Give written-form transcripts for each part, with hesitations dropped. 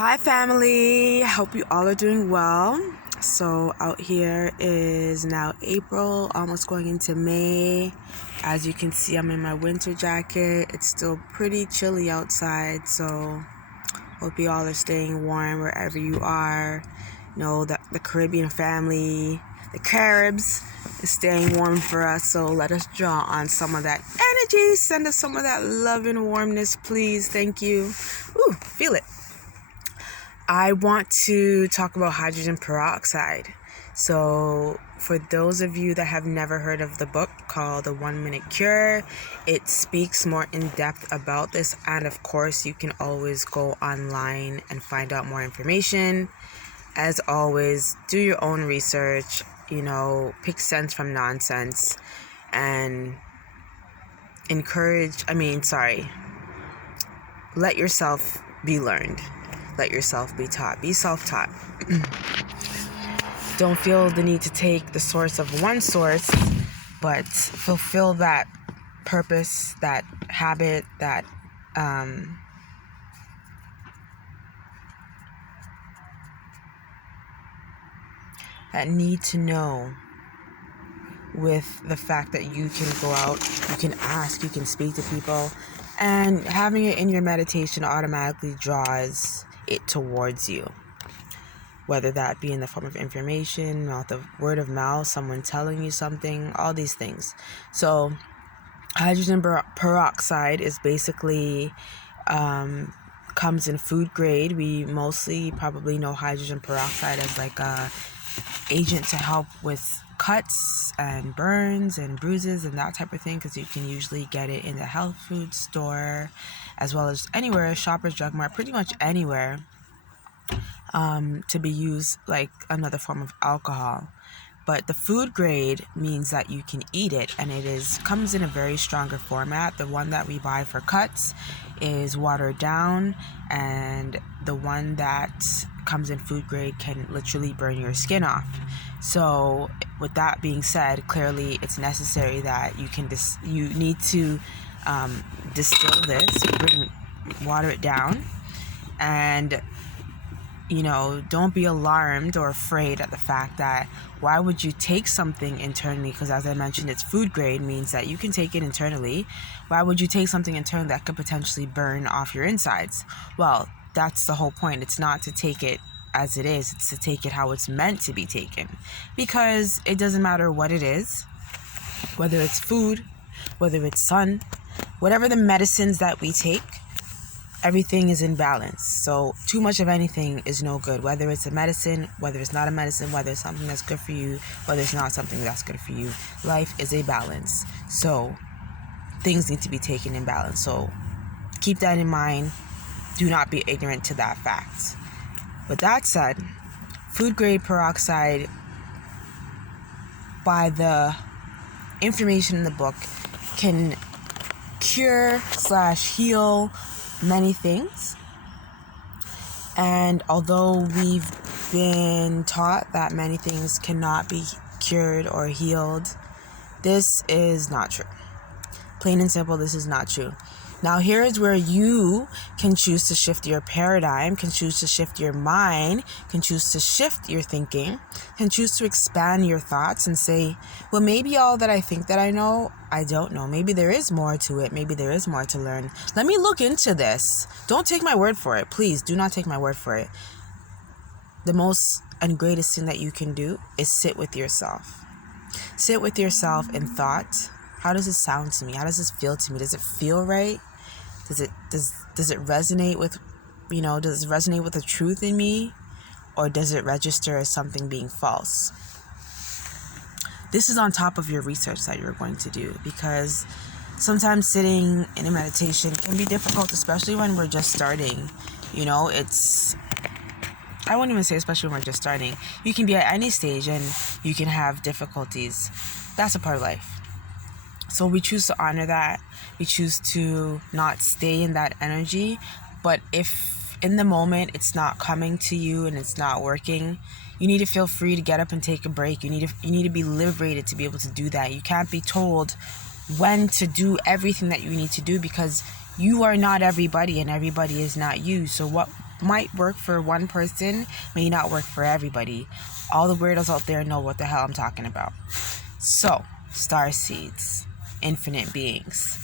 Hi family, hope you all are doing well. So out here is now April, almost going into May. As you can see, I'm in my winter jacket. It's still pretty chilly outside, so hope you all are staying warm wherever you are. You know that the Caribbean family, the Caribs, is staying warm for us, so let us draw on some of that energy. Send us some of that love and warmness, please. Thank you. Ooh, feel it. I want to talk about hydrogen peroxide. So for those of you that have never heard of the book called The 1 Minute Cure, it speaks more in depth about this. And of course, you can always go online and find out more information. As always, do your own research, pick sense from nonsense and let yourself be learned. Let yourself be taught. Be self-taught. Don't feel the need to take the source of one source, but fulfill that purpose, that habit, that need to know, with the fact that you can go out, you can ask, you can speak to people, and having it in your meditation automatically draws it towards you, whether that be in the form of information, the word of mouth, someone telling you something, all these things. So hydrogen peroxide is basically comes in food grade. We mostly probably know hydrogen peroxide as like a agent to help with cuts and burns and bruises and that type of thing, because you can usually get it in the health food store as well as anywhere, Shoppers Drug Mart, pretty much anywhere, to be used like another form of alcohol. But the food grade means that you can eat it, and comes in a very stronger format. The one that we buy for cuts is watered down, and the one that comes in food grade can literally burn your skin off. So with that being said, clearly it's necessary that you need to distill this, water it down, and don't be alarmed or afraid at the fact that why would you take something internally? Because as I mentioned, it's food grade, means that you can take it internally. Why would you take something internally that could potentially burn off your insides? Well, that's the whole point. It's not to take it as it is. It's to take it how it's meant to be taken. Because it doesn't matter what it is, whether it's food, whether it's sun, whatever the medicines that we take, everything is in balance. So too much of anything is no good, whether it's a medicine, whether it's not a medicine, whether it's something that's good for you, whether it's not something that's good for you. Life is a balance. So things need to be taken in balance. So keep that in mind. Do not be ignorant to that fact. With that said, food grade peroxide, by the information in the book, can cure/heal many things. And although we've been taught that many things cannot be cured or healed, this is not true. Plain and simple, this is not true. Now here is where you can choose to shift your paradigm, can choose to shift your mind, can choose to shift your thinking, can choose to expand your thoughts and say, well, maybe all that I think that I know, I don't know. Maybe there is more to it. Maybe there is more to learn. Let me look into this. Don't take my word for it. Please do not take my word for it. The most and greatest thing that you can do is sit with yourself. Sit with yourself in thought. How does this sound to me? How does this feel to me? Does it feel right? Does it resonate with, does it resonate with the truth in me? Or does it register as something being false? This is on top of your research that you're going to do, because sometimes sitting in a meditation can be difficult, especially when we're just starting. I won't even say especially when we're just starting. You can be at any stage and you can have difficulties. That's a part of life. So we choose to honor that. We choose to not stay in that energy. But if in the moment it's not coming to you and it's not working, you need to feel free to get up and take a break. You need to be liberated to be able to do that. You can't be told when to do everything that you need to do, because you are not everybody and everybody is not you. So what might work for one person may not work for everybody. All the weirdos out there know what the hell I'm talking about. So, star seeds, infinite beings,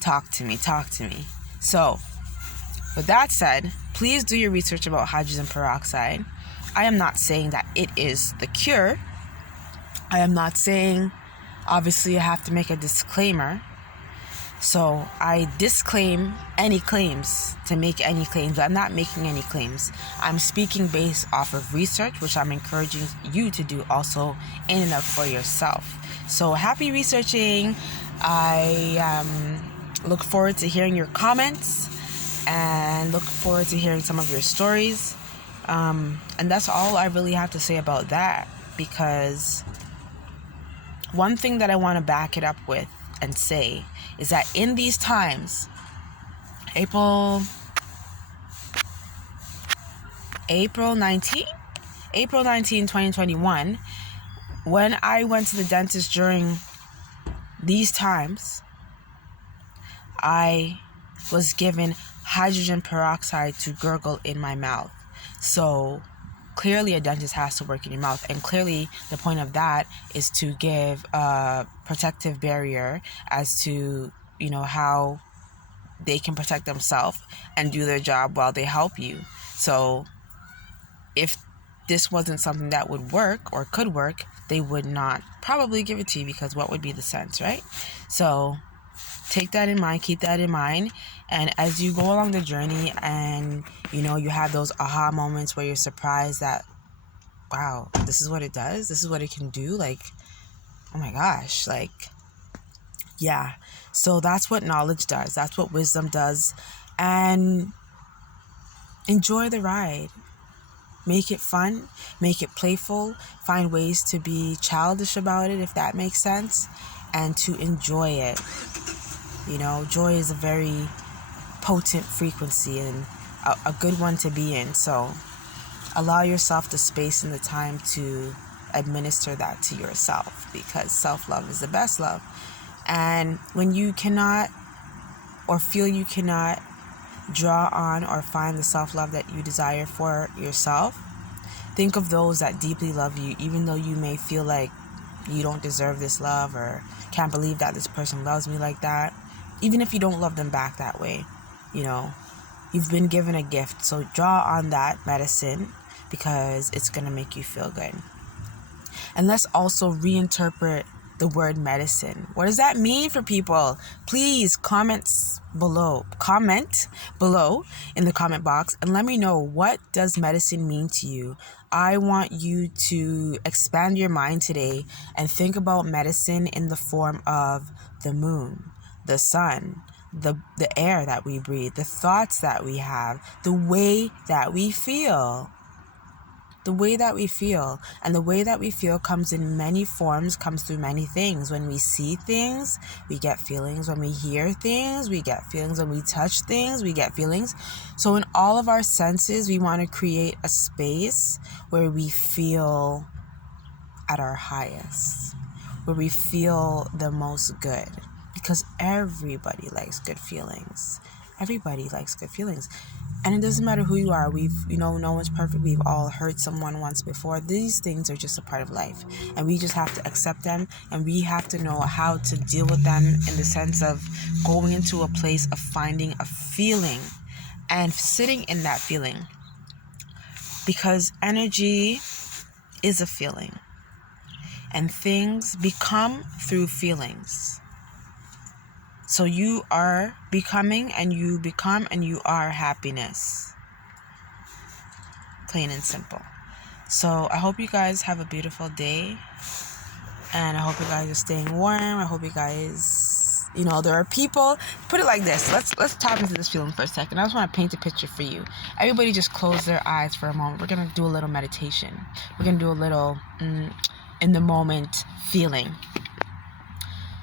talk to me. So, with that said, please do your research about hydrogen peroxide. I am not saying that it is the cure. I am not saying, obviously I have to make a disclaimer. So I disclaim any claims to make any claims. I'm not making any claims. I'm speaking based off of research, which I'm encouraging you to do also in and of for yourself. So happy researching. I look forward to hearing your comments and look forward to hearing some of your stories. And that's all I really have to say about that, because one thing that I want to back it up with and say is that in these times, April 19, 2021, when I went to the dentist during these times, I was given hydrogen peroxide to gurgle in my mouth. So clearly a dentist has to work in your mouth, and clearly the point of that is to give a protective barrier as to, how they can protect themselves and do their job while they help you. So if this wasn't something that would work or could work, they would not probably give it to you, because what would be the sense, right? So take that in mind, keep that in mind. And as you go along the journey and, you have those aha moments where you're surprised that, wow, this is what it does. This is what it can do. Like, oh my gosh, like, yeah. So that's what knowledge does. That's what wisdom does. And enjoy the ride. Make it fun. Make it playful. Find ways to be childish about it, if that makes sense. And to enjoy it. Joy is a very potent frequency and a good one to be in. So allow yourself the space and the time to administer that to yourself, because self-love is the best love. And when you cannot or feel you cannot draw on or find the self-love that you desire for yourself, think of those that deeply love you, even though you may feel like you don't deserve this love or can't believe that this person loves me like that. Even if you don't love them back that way, you've been given a gift. So draw on that medicine, because it's going to make you feel good. And let's also reinterpret the word medicine. What does that mean for people? Please comment below in the comment box and let me know, what does medicine mean to you? I want you to expand your mind today and think about medicine in the form of the moon, the sun, the air that we breathe, the thoughts that we have, the way that we feel. And the way that we feel comes in many forms, comes through many things. When we see things, we get feelings. When we hear things, we get feelings. When we touch things, we get feelings. So in all of our senses, we want to create a space where we feel at our highest, where we feel the most good, because everybody likes good feelings. And it doesn't matter who you are. No one's perfect. We've all hurt someone once before. These things are just a part of life, and we just have to accept them, and we have to know how to deal with them in the sense of going into a place of finding a feeling and sitting in that feeling, because energy is a feeling, and things become through feelings. So you are becoming, and you become, and you are happiness. Plain and simple. So I hope you guys have a beautiful day, and I hope you guys are staying warm. I hope you guys, there are people. Put it like this. Let's tap into this feeling for a second. I just want to paint a picture for you. Everybody just close their eyes for a moment. We're going to do a little meditation. We're going to do a little in the moment feeling.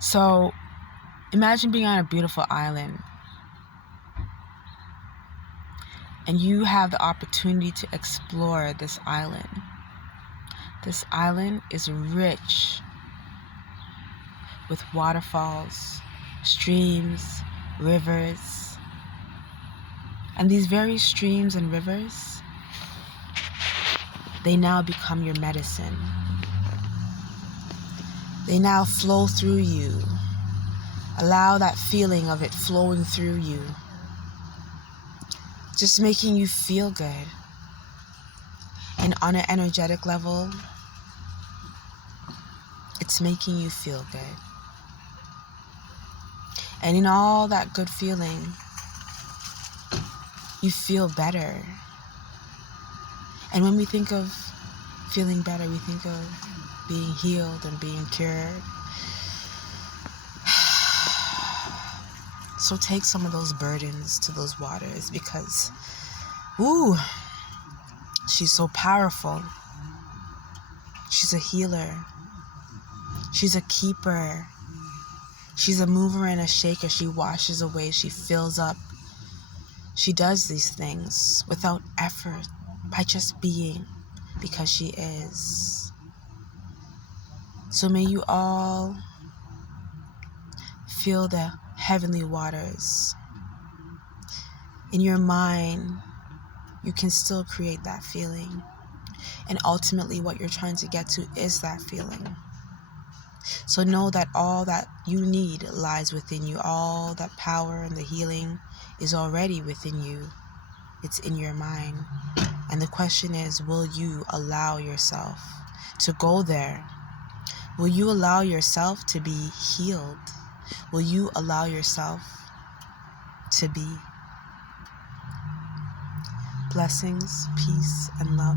So imagine being on a beautiful island, and you have the opportunity to explore this island. This island is rich with waterfalls, streams, rivers, And these very streams and rivers, they now become your medicine. They now flow through you. Allow that feeling of it flowing through you, just making you feel good. And on an energetic level, it's making you feel good. And in all that good feeling, you feel better. And when we think of feeling better, we think of being healed and being cured. So take some of those burdens to those waters, because, ooh, she's so powerful. She's a healer. She's a keeper. She's a mover and a shaker. She washes away. She fills up. She does these things without effort, by just being, because she is. So may you all feel the heavenly waters. In your mind, you can still create that feeling. And ultimately what you're trying to get to is that feeling. So know that all that you need lies within you. All that power and the healing is already within you. It's in your mind. And the question is, will you allow yourself to go there? Will you allow yourself to be healed? Will you allow yourself to be? Blessings, peace, and love.